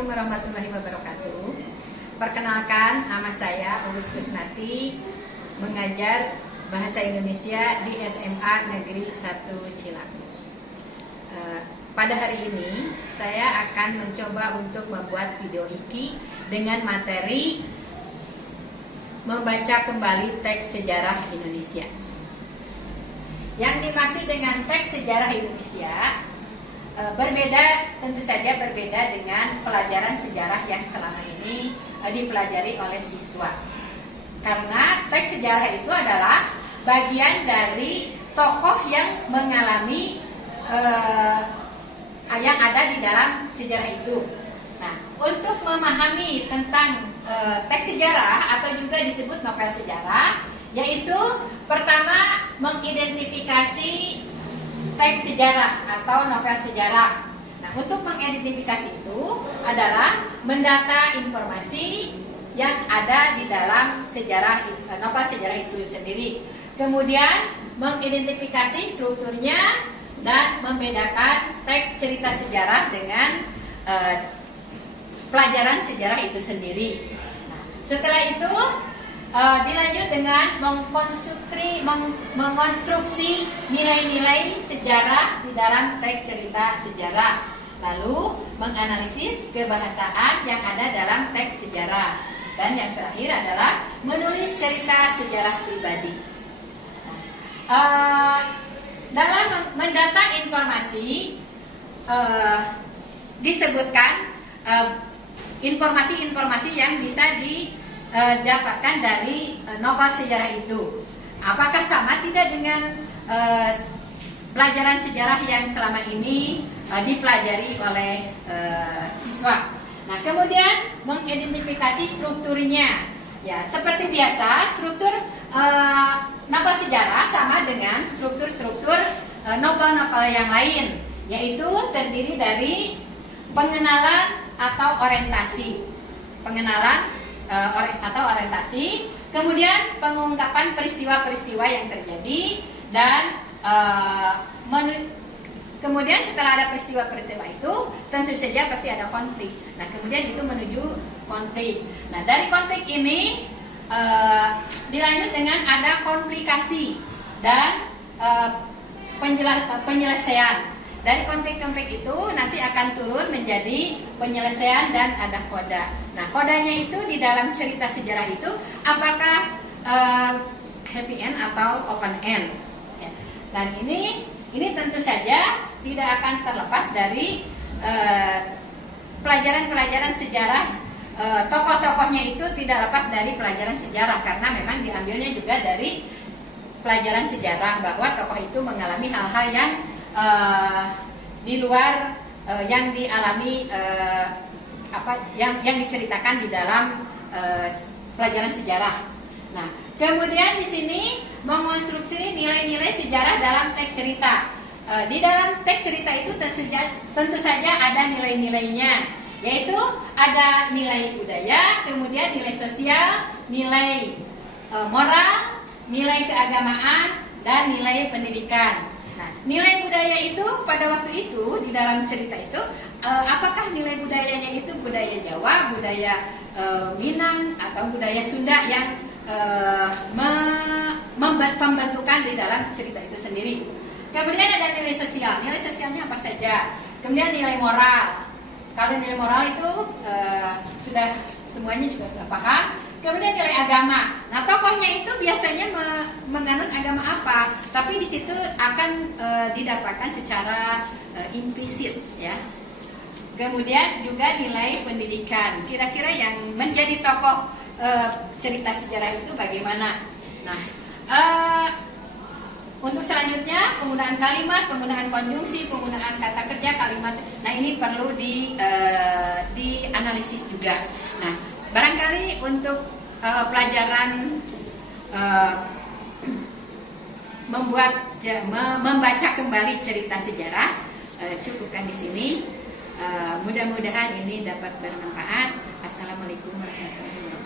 Assalamualaikum warahmatullahi wabarakatuh. Perkenalkan, nama saya Ugus Kusnati, mengajar Bahasa Indonesia di SMA Negeri 1 Cilaku. Pada hari ini, saya akan mencoba untuk membuat video iki dengan materi membaca kembali teks sejarah Indonesia. Yang dimaksud dengan teks sejarah Indonesia tentu saja berbeda dengan pelajaran sejarah yang selama ini dipelajari oleh siswa. Karena teks sejarah itu adalah bagian dari tokoh yang mengalami yang ada di dalam sejarah itu. Nah, untuk memahami tentang teks sejarah atau juga disebut novel sejarah, yaitu pertama mengidentifikasi teks sejarah atau novel sejarah. Nah, untuk mengidentifikasi itu adalah mendata informasi yang ada di dalam sejarah novel sejarah itu sendiri. Kemudian mengidentifikasi strukturnya dan membedakan teks cerita sejarah dengan pelajaran sejarah itu sendiri. Nah, setelah itu dilanjut dengan mengonstruksi nilai-nilai sejarah di dalam teks cerita sejarah, lalu menganalisis kebahasaan yang ada dalam teks sejarah, dan yang terakhir adalah menulis cerita sejarah pribadi. Dalam mendata informasi disebutkan informasi-informasi yang bisa didapatkan dari novel sejarah itu. Apakah sama tidak dengan pelajaran sejarah yang selama ini dipelajari oleh siswa? Nah, kemudian mengidentifikasi strukturnya. Ya, seperti biasa, struktur novel sejarah sama dengan struktur-struktur novel-novel yang lain, yaitu terdiri dari pengenalan atau orientasi. Kemudian pengungkapan peristiwa-peristiwa yang terjadi, dan kemudian setelah ada peristiwa-peristiwa itu tentu saja pasti ada konflik. Nah, kemudian itu menuju konflik. Nah, dari konflik ini dilanjut dengan ada komplikasi dan penyelesaian. Dari konflik-konflik itu nanti akan turun menjadi penyelesaian dan ada koda. Nah, kodanya itu di dalam cerita sejarah itu apakah happy end atau open end? Ya. Dan ini tentu saja tidak akan terlepas dari pelajaran-pelajaran sejarah. Tokoh-tokohnya itu tidak lepas dari pelajaran sejarah, karena memang diambilnya juga dari pelajaran sejarah bahwa tokoh itu mengalami hal-hal yang di luar yang dialami yang diceritakan di dalam pelajaran sejarah. Nah, kemudian di sini mengonstruksi nilai-nilai sejarah dalam teks cerita. Di dalam teks cerita itu tentu saja ada nilai-nilainya, yaitu ada nilai budaya, kemudian nilai sosial, nilai moral, nilai keagamaan, dan nilai pendidikan. Nah, nilai budaya itu pada waktu itu di dalam cerita itu apakah nilai budayanya itu budaya Jawa, budaya Minang, atau budaya Sunda yang pembentukan di dalam cerita itu sendiri. Kemudian ada nilai sosial. Nilai sosialnya apa saja? Kemudian nilai moral. Kalau nilai moral itu sudah semuanya juga sudah paham. Kemudian nilai agama. Nah, tokohnya itu biasanya menganut agama apa? Tapi di situ akan didapatkan secara implisit, ya. Kemudian juga nilai pendidikan. Kira-kira yang menjadi tokoh cerita sejarah itu bagaimana? Nah, untuk selanjutnya penggunaan kalimat, penggunaan konjungsi, penggunaan kata kerja, kalimat. Nah, ini perlu dianalisis juga. Nah, barangkali untuk pelajaran membaca kembali cerita sejarah cukupkan di sini. Mudah-mudahan ini dapat bermanfaat. Assalamualaikum warahmatullahi wabarakatuh.